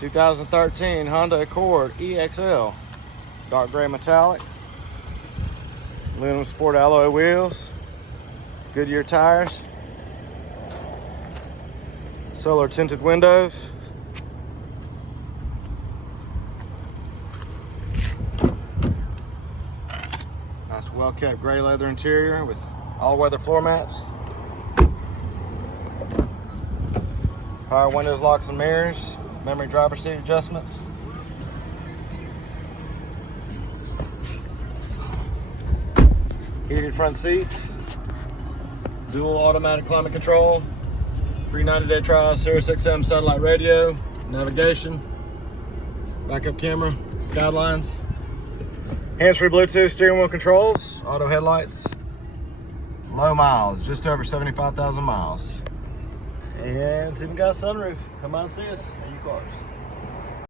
2013 Honda Accord EXL. Dark gray metallic. Aluminum sport alloy wheels. Goodyear tires. Solar tinted windows. Nice well-kept gray leather interior with all-weather floor mats. Power windows, locks and mirrors. Memory driver's seat adjustments. Heated front seats. Dual automatic climate control. Free 90-day trial, Sirius XM satellite radio, navigation, backup camera, guidelines, hands-free Bluetooth steering wheel controls, auto headlights, low miles, just over 75,000 miles. And it's even got a sunroof. Come out and see us at U-Cars.